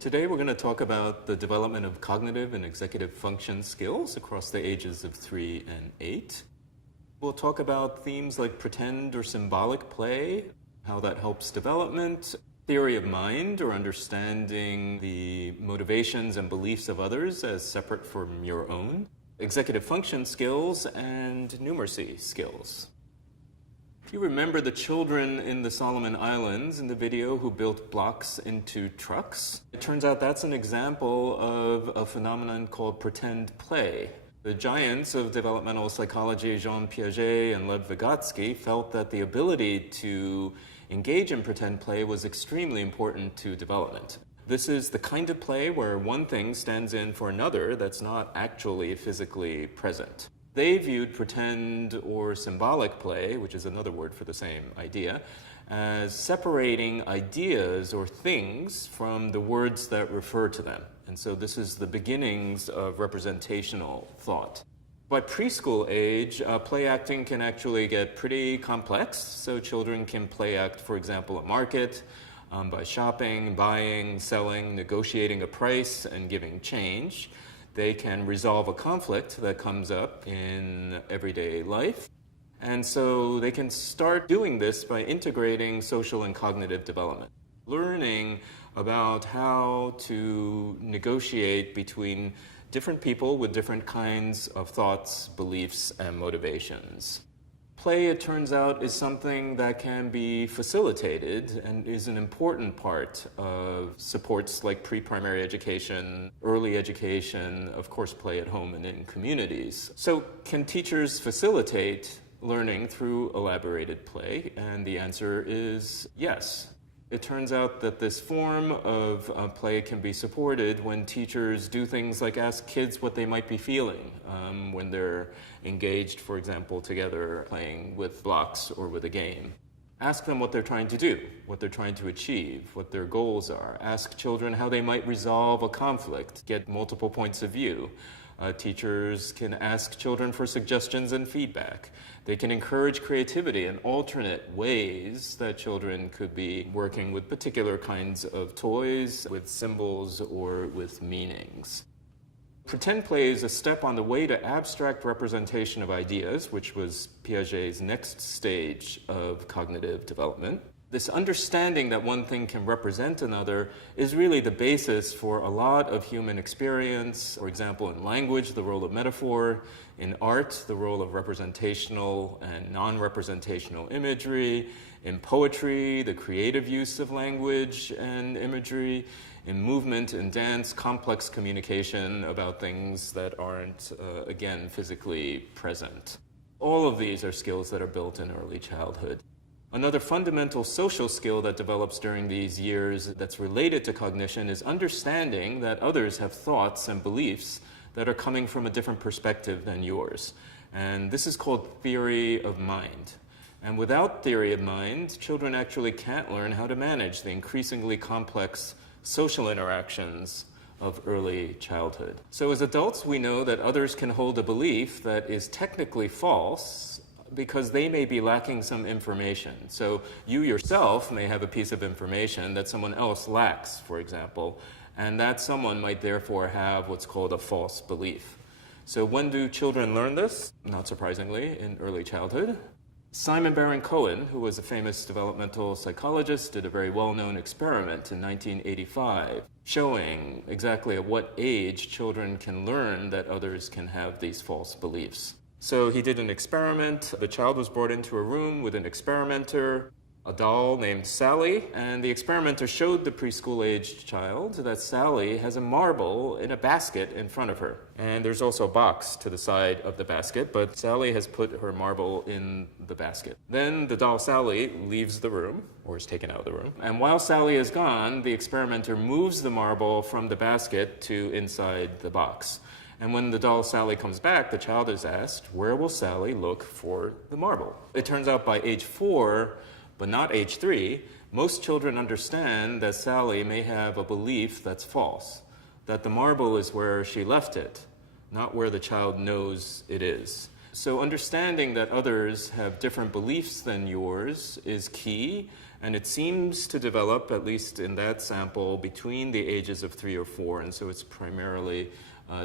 Today we're going to talk about the development of cognitive and executive function skills across the ages of 3 and 8. We'll talk about themes like pretend or symbolic play, how that helps development, theory of mind or understanding the motivations and beliefs of others as separate from your own, executive function skills, and numeracy skills. If you remember the children in the Solomon Islands in the video who built blocks into trucks, it turns out that's an example of a phenomenon called pretend play. The giants of developmental psychology, Jean Piaget and Lev Vygotsky, felt that the ability to engage in pretend play was extremely important to development. This is the kind of play where one thing stands in for another that's not actually physically present. They viewed pretend or symbolic play, which is another word for the same idea, as separating ideas or things from the words that refer to them. And so this is the beginnings of representational thought. By preschool age, play acting can actually get pretty complex. So children can play act, for example, a market by shopping, buying, selling, negotiating a price, and giving change. They can resolve a conflict that comes up in everyday life. And so they can start doing this by integrating social and cognitive development, learning about how to negotiate between different people with different kinds of thoughts, beliefs, and motivations. Play, it turns out, is something that can be facilitated and is an important part of supports like pre-primary education, early education, of course play at home and in communities. So can teachers facilitate learning through elaborated play? And the answer is yes. It turns out that this form of play can be supported when teachers do things like ask kids what they might be feeling when they're engaged, for example, together playing with blocks or with a game. Ask them what they're trying to do, what they're trying to achieve, what their goals are. Ask children how they might resolve a conflict, get multiple points of view. Teachers can ask children for suggestions and feedback. They can encourage creativity in alternate ways that children could be working with particular kinds of toys, with symbols, or with meanings. Pretend play is a step on the way to abstract representation of ideas, which was Piaget's next stage of cognitive development. This understanding that one thing can represent another is really the basis for a lot of human experience. For example, in language, the role of metaphor; in art, the role of representational and non-representational imagery; in poetry, the creative use of language and imagery; in movement and dance, complex communication about things that aren't, again, physically present. All of these are skills that are built in early childhood. Another fundamental social skill that develops during these years that's related to cognition is understanding that others have thoughts and beliefs that are coming from a different perspective than yours. And this is called theory of mind. And without theory of mind, children actually can't learn how to manage the increasingly complex social interactions of early childhood. So as adults, we know that others can hold a belief that is technically false because they may be lacking some information. So you yourself may have a piece of information that someone else lacks, for example, and that someone might therefore have what's called a false belief. So when do children learn this? Not surprisingly, in early childhood. Simon Baron-Cohen, who was a famous developmental psychologist, did a very well-known experiment in 1985 showing exactly at what age children can learn that others can have these false beliefs. So he did an experiment. The child was brought into a room with an experimenter, a doll named Sally, and the experimenter showed the preschool-aged child that Sally has a marble in a basket in front of her. And there's also a box to the side of the basket, but Sally has put her marble in the basket. Then the doll Sally leaves the room, or is taken out of the room, and while Sally is gone, the experimenter moves the marble from the basket to inside the box. And when the doll Sally comes back, the child is asked, where will Sally look for the marble? It turns out by age 4, but not age 3, most children understand that Sally may have a belief that's false, that the marble is where she left it, not where the child knows it is. So understanding that others have different beliefs than yours is key, and it seems to develop, at least in that sample, between the ages of 3 or 4, and so it's primarily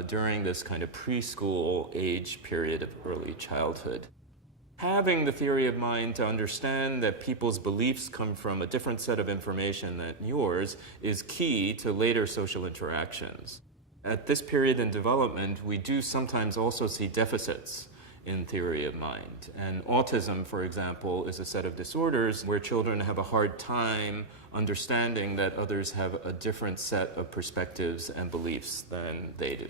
during this kind of preschool age period of early childhood. Having the theory of mind to understand that people's beliefs come from a different set of information than yours is key to later social interactions. At this period in development, we do sometimes also see deficits in theory of mind. And autism, for example, is a set of disorders where children have a hard time understanding that others have a different set of perspectives and beliefs than they do.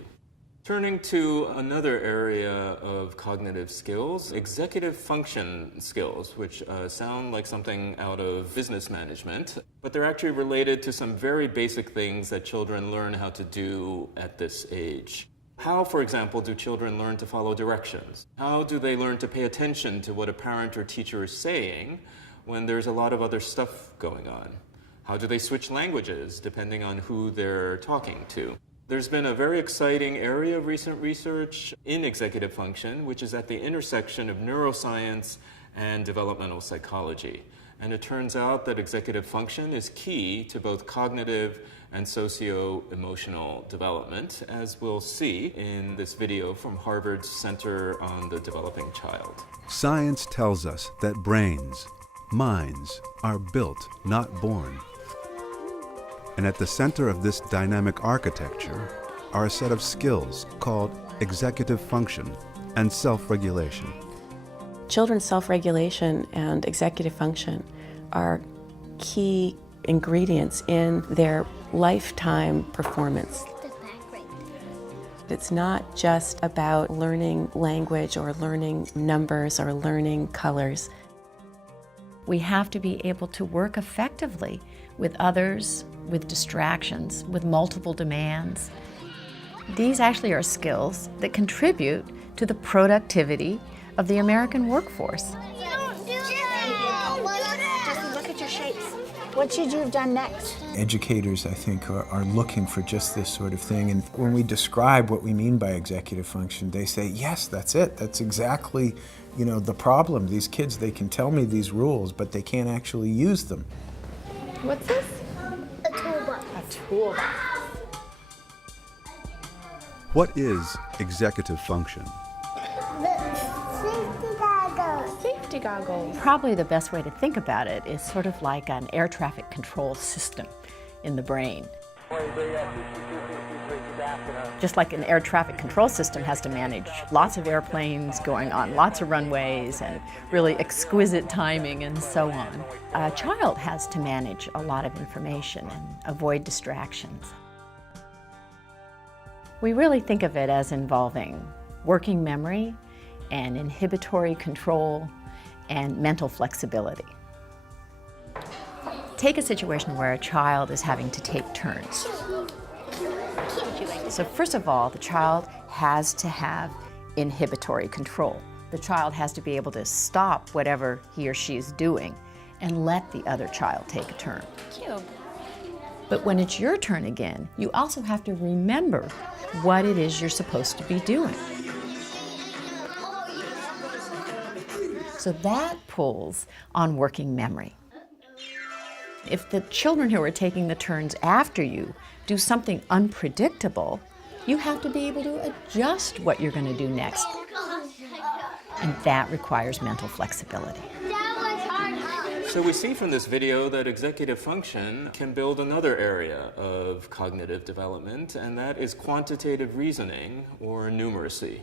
Turning to another area of cognitive skills, executive function skills, which sound like something out of business management, but they're actually related to some very basic things that children learn how to do at this age. How, for example, do children learn to follow directions? How do they learn to pay attention to what a parent or teacher is saying when there's a lot of other stuff going on? How do they switch languages depending on who they're talking to? There's been a very exciting area of recent research in executive function, which is at the intersection of neuroscience and developmental psychology. And it turns out that executive function is key to both cognitive and socio-emotional development, as we'll see in this video from Harvard's Center on the Developing Child. Science tells us that brains, minds, are built, not born. And at the center of this dynamic architecture are a set of skills called executive function and self-regulation. Children's self-regulation and executive function are key ingredients in their lifetime performance. It's not just about learning language or learning numbers or learning colors. We have to be able to work effectively with others, with distractions, with multiple demands. These actually are skills that contribute to the productivity of the American workforce. Look at your shapes. What should you have done next? Educators, I think, are looking for just this sort of thing. And when we describe what we mean by executive function, they say, yes, that's it. That's exactly, the problem. These kids, they can tell me these rules, but they can't actually use them. What's this? A toolbox. A toolbox. What is executive function? Safety goggles. Safety goggles. Probably the best way to think about it is sort of like an air traffic control system in the brain. Just like an air traffic control system has to manage lots of airplanes going on lots of runways and really exquisite timing and so on. A child has to manage a lot of information and avoid distractions. We really think of it as involving working memory and inhibitory control and mental flexibility. Take a situation where a child is having to take turns. So first of all, the child has to have inhibitory control. The child has to be able to stop whatever he or she is doing and let the other child take a turn. Cute. But when it's your turn again, you also have to remember what it is you're supposed to be doing. So that pulls on working memory. If the children who are taking the turns after you do something unpredictable, you have to be able to adjust what you're going to do next. And that requires mental flexibility. So we see from this video that executive function can build another area of cognitive development, and that is quantitative reasoning or numeracy.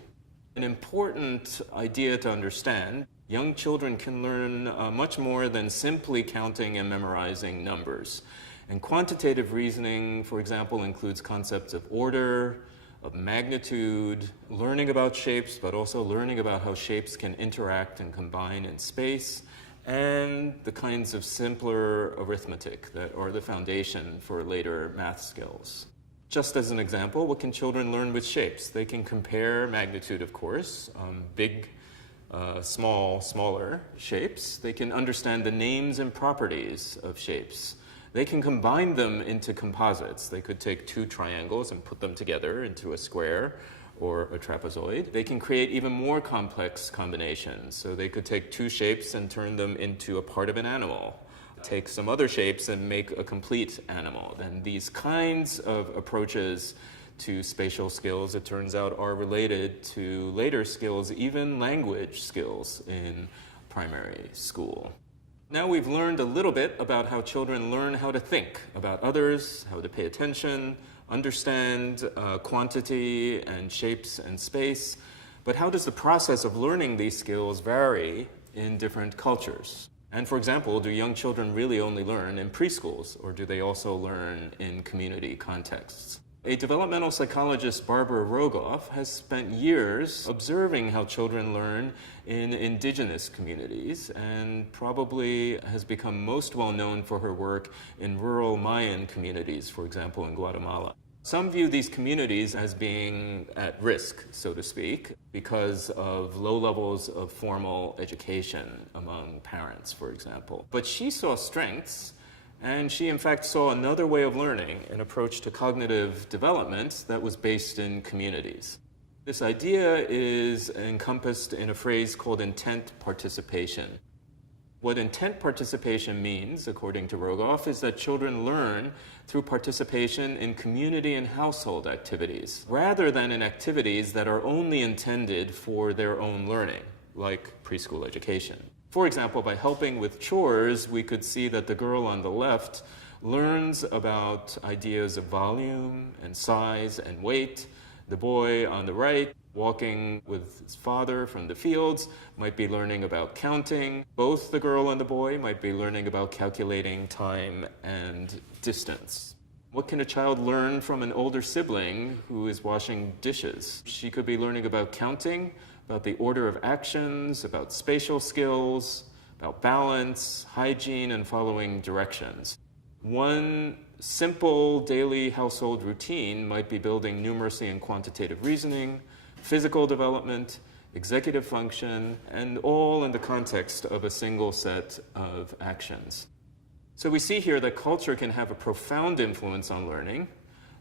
An important idea to understand: young children can learn much more than simply counting and memorizing numbers. And quantitative reasoning, for example, includes concepts of order, of magnitude, learning about shapes, but also learning about how shapes can interact and combine in space, and the kinds of simpler arithmetic that are the foundation for later math skills. Just as an example, what can children learn with shapes? They can compare magnitude, of course, big, small, smaller shapes. They can understand the names and properties of shapes. They can combine them into composites. They could take two triangles and put them together into a square, or a trapezoid. They can create even more complex combinations. So they could take two shapes and turn them into a part of an animal, take some other shapes and make a complete animal. And these kinds of approaches to spatial skills, it turns out, are related to later skills, even language skills in primary school. Now we've learned a little bit about how children learn how to think about others, how to pay attention, understand quantity and shapes and space. But how does the process of learning these skills vary in different cultures? And for example, do young children really only learn in preschools, or do they also learn in community contexts? A developmental psychologist, Barbara Rogoff, has spent years observing how children learn in indigenous communities and probably has become most well known for her work in rural Mayan communities, for example, in Guatemala. Some view these communities as being at risk, so to speak, because of low levels of formal education among parents, for example. But she saw strengths. And she, in fact, saw another way of learning, an approach to cognitive development that was based in communities. This idea is encompassed in a phrase called intent participation. What intent participation means, according to Rogoff, is that children learn through participation in community and household activities, rather than in activities that are only intended for their own learning, like preschool education. For example, by helping with chores, we could see that the girl on the left learns about ideas of volume and size and weight. The boy on the right, walking with his father from the fields, might be learning about counting. Both the girl and the boy might be learning about calculating time and distance. What can a child learn from an older sibling who is washing dishes? She could be learning about counting, about the order of actions, about spatial skills, about balance, hygiene, and following directions. One simple daily household routine might be building numeracy and quantitative reasoning, physical development, executive function, and all in the context of a single set of actions. So we see here that culture can have a profound influence on learning,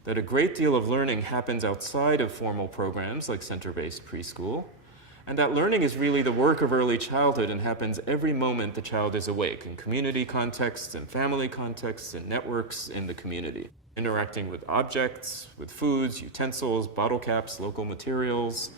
that a great deal of learning happens outside of formal programs like center-based preschool, and that learning is really the work of early childhood and happens every moment the child is awake, in community contexts, in family contexts, in networks in the community, interacting with objects, with foods, utensils, bottle caps, local materials,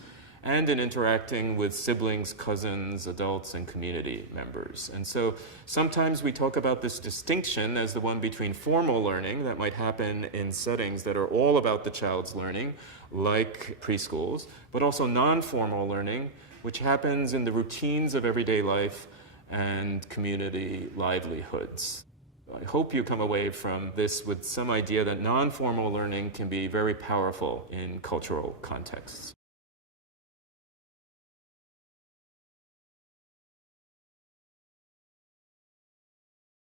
and in interacting with siblings, cousins, adults, and community members. And so sometimes we talk about this distinction as the one between formal learning that might happen in settings that are all about the child's learning, like preschools, but also non-formal learning, which happens in the routines of everyday life and community livelihoods. I hope you come away from this with some idea that non-formal learning can be very powerful in cultural contexts.